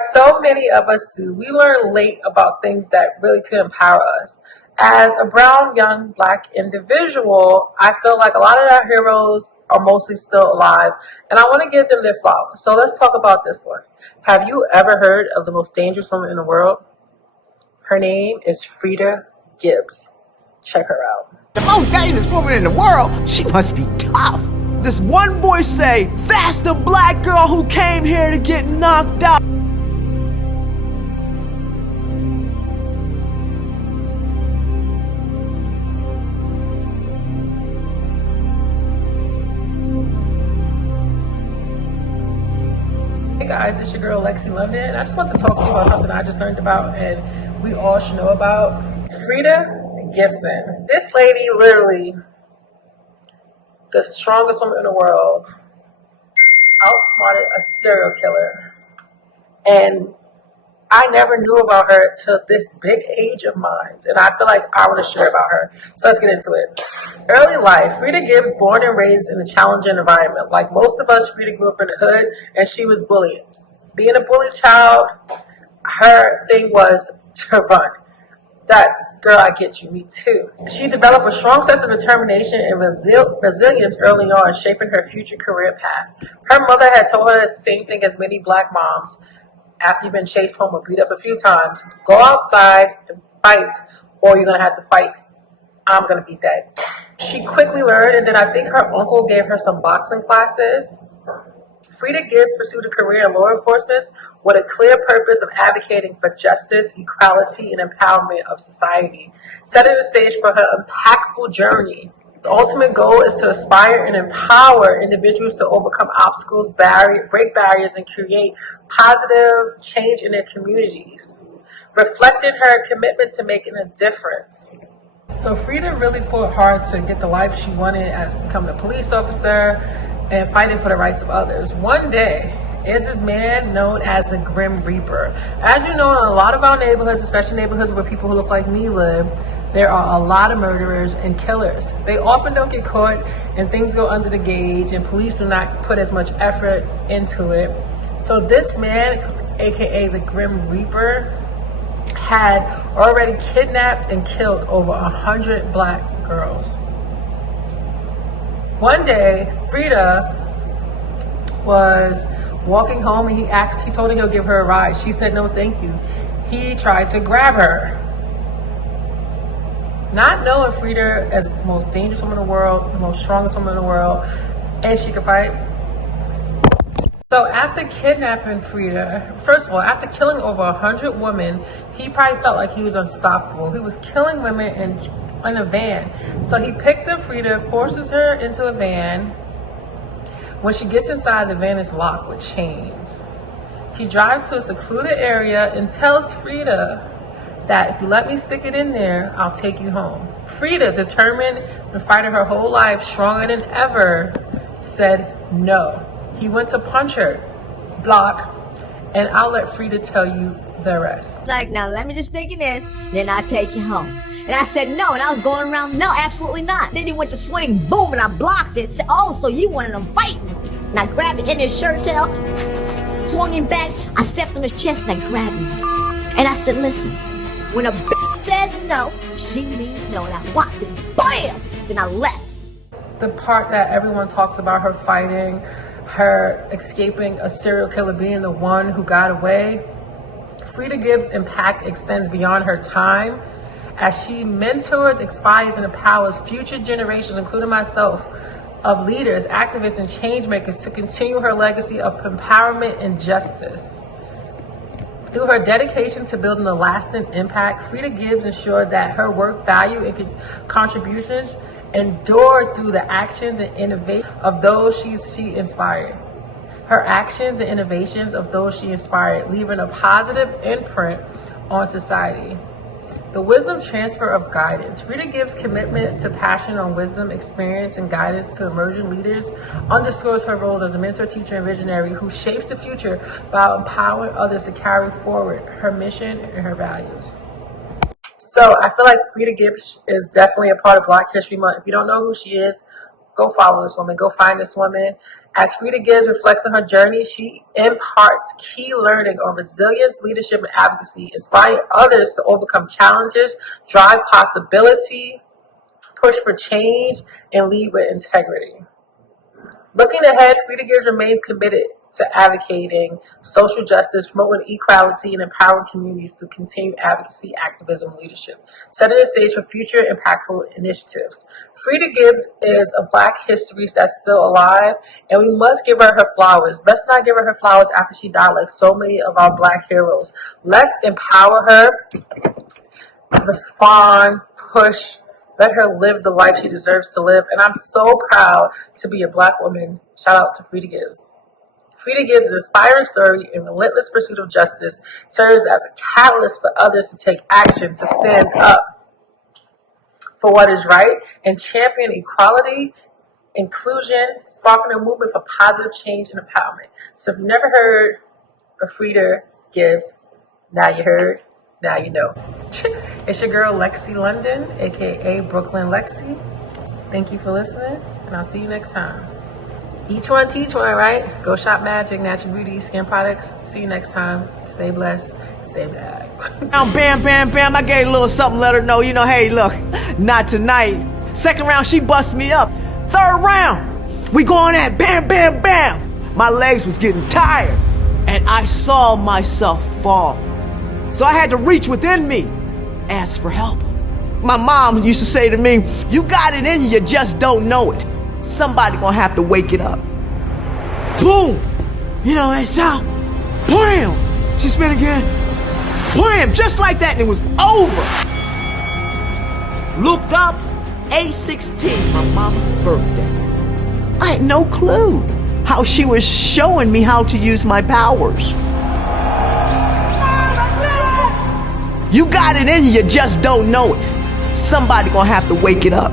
So many of us do. We learn late about things that really could empower us. As a brown, young, black individual, I feel like a lot of our heroes are mostly still alive, and I want to give them their flowers. So let's talk about this one. Have you ever heard of the most dangerous woman in the world? Her name is Fredia Gibbs. Check her out. The most dangerous woman in the world, she must be tough. This one voice say, that's the black girl who came here to get knocked out. Hey guys, it's your girl Lexi London. I just want to talk to you about something I just learned about and we all should know about. Fredia Gibson. This lady, literally the strongest woman in the world, outsmarted a serial killer. And I never knew about her till this big age of mine, and I feel like I want to share about her. So let's get into it. Early life, Fredia Gibbs, born and raised in a challenging environment. Like most of us, Fredia grew up in the hood, and she was bullied. Being a bullied child, her thing was to run. That's, girl, I get you, me too. She developed a strong sense of determination and resilience early on, shaping her future career path. Her mother had told her the same thing as many black moms. After you've been chased home or beat up a few times, go outside and fight, or you're going to have to fight. I'm going to be dead. She quickly learned, and then I think her uncle gave her some boxing classes. Fredia Gibbs pursued a career in law enforcement with a clear purpose of advocating for justice, equality, and empowerment of society, setting the stage for her impactful journey. The ultimate goal is to inspire and empower individuals to overcome obstacles, break barriers, and create positive change in their communities, reflecting her commitment to making a difference. So Fredia really fought hard to get the life she wanted as becoming a police officer and fighting for the rights of others. One day, is this man known as the Grim Reaper. As you know, in a lot of our neighborhoods, especially neighborhoods where people who look like me live, there are a lot of murderers and killers. They often don't get caught and things go under the gauge and police do not put as much effort into it. So this man, aka the Grim Reaper, had already kidnapped and killed over 100 black girls. One day, Fredia was walking home and he told her he'll give her a ride. She said no thank you. He tried to grab her. Not knowing Fredia as the most dangerous woman in the world, the most strongest woman in the world, and she could fight. So after kidnapping Fredia, first of all, after killing over 100 women, he probably felt like he was unstoppable. He was killing women in a van. So he picked up Fredia, forces her into a van. When she gets inside, the van is locked with chains. He drives to a secluded area and tells Fredia that if you let me stick it in there, I'll take you home. Fredia, determined and fighting her whole life, stronger than ever, said no. He went to punch her, block, and I'll let Fredia tell you the rest. Like, now let me just stick it in, then I'll take you home. And I said no, and I was going around, no, absolutely not. Then he went to swing, boom, and I blocked it. Oh, so you one of them fighting ones. And I grabbed it in his shirt tail, swung him back, I stepped on his chest and I grabbed his and I said, listen, when a says no, she means no. And I walked and bam, then I left. The part that everyone talks about, her fighting, her escaping a serial killer, being the one who got away, Fredia Gibbs' impact extends beyond her time as she mentors, inspires, and empowers future generations, including myself, of leaders, activists, and change makers to continue her legacy of empowerment and justice. Through her dedication to building a lasting impact, Fredia Gibbs ensured that her work, value, and contributions endured through the actions and innovation of those she inspired. Her actions and innovations of those she inspired, leaving a positive imprint on society. The wisdom transfer of guidance. Fredia Gibbs' commitment to passion on wisdom, experience, and guidance to emerging leaders underscores her role as a mentor, teacher, and visionary who shapes the future by empowering others to carry forward her mission and her values. So I feel like Fredia Gibbs is definitely a part of Black History Month. If you don't know who she is, Go follow this woman. Go find this woman. As Fredia Gibbs reflects on her journey, she imparts key learning on resilience, leadership, and advocacy, inspiring others to overcome challenges, drive possibility, push for change, and lead with integrity. Looking ahead, Fredia Gibbs remains committed to advocating social justice, promoting equality, and empowering communities through continued advocacy, activism, and leadership, setting the stage for future impactful initiatives. Fredia Gibbs is a Black history that's still alive, and we must give her her flowers. Let's not give her her flowers after she died like so many of our Black heroes. Let's empower her, respond, push, let her live the life she deserves to live. And I'm so proud to be a Black woman. Shout out to Fredia Gibbs. Fredia Gibbs' inspiring story and relentless pursuit of justice serves as a catalyst for others to take action, to stand up for what is right, and champion equality, inclusion, sparking a movement for positive change and empowerment. So if you've never heard of Fredia Gibbs, now you heard, now you know. It's your girl Lexi London, aka Brooklyn Lexi. Thank you for listening, and I'll see you next time. Each one teach one, right? Go shop magic, natural beauty, skin products. See you next time. Stay blessed. Stay black. Bam, bam, bam. I gave a little something, let her know, hey, look, not tonight. Second round, she busted me up. Third round, we going at bam, bam, bam. My legs was getting tired, and I saw myself fall. So I had to reach within me, ask for help. My mom used to say to me, you got it in you, you just don't know it. Somebody gonna have to wake it up. Boom! You know that sound? Bam! She spin again. Bam! Just like that, and it was over. Looked up, 8/16, my mama's birthday. I had no clue how she was showing me how to use my powers. You got it in you, you just don't know it. Somebody gonna have to wake it up.